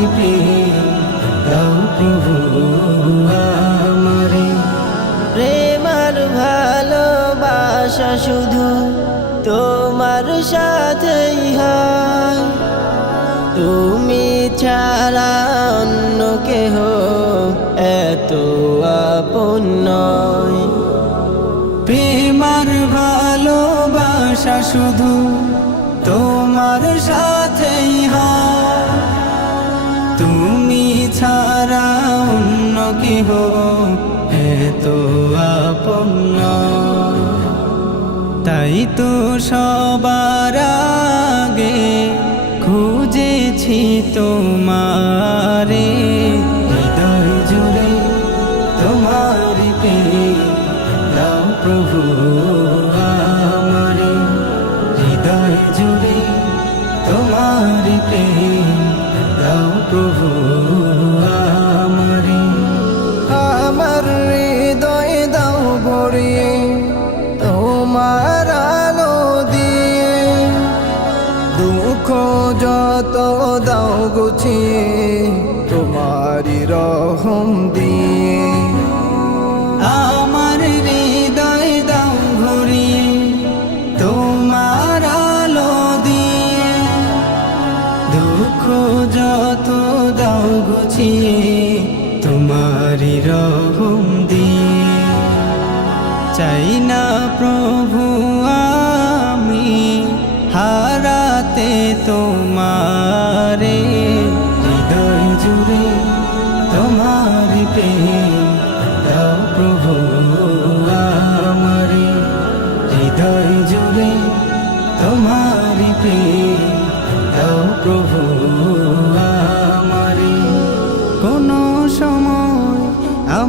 তোমার প্রেম দাও প্রভু আমারে। প্রেমার ভালোবাসা শুধু তোমার সাথেই হয়। তুমি ছাড়া অন্য কেহ এত আপন নয়। প্রেমার ভালোবাসা শুধু তোমার হয় তুমি ছাড়া অন্য কেহ এত আপন নয়। তাই তো সবার আগে খুঁজেছি তোমারে হৃদয় জুড়ে তোমার দাও প্রভু আমারে হৃদয় জুড়ে তোমার দাও প্রভু আমারে। আমার হৃদয় দাও ভরিয়ে, তোমার আলো দিয়ে। দুঃখ যত দাও গুছিয়ে তোমারি রহম দিয়ে। আমার যত দাও গুছিয়ে তোমারই রহম দিয়ে। চাই না প্রভু আমি হারাতে তোমারে, হৃদয় জুড়ে তোমার প্রেম। দাও প্রভু।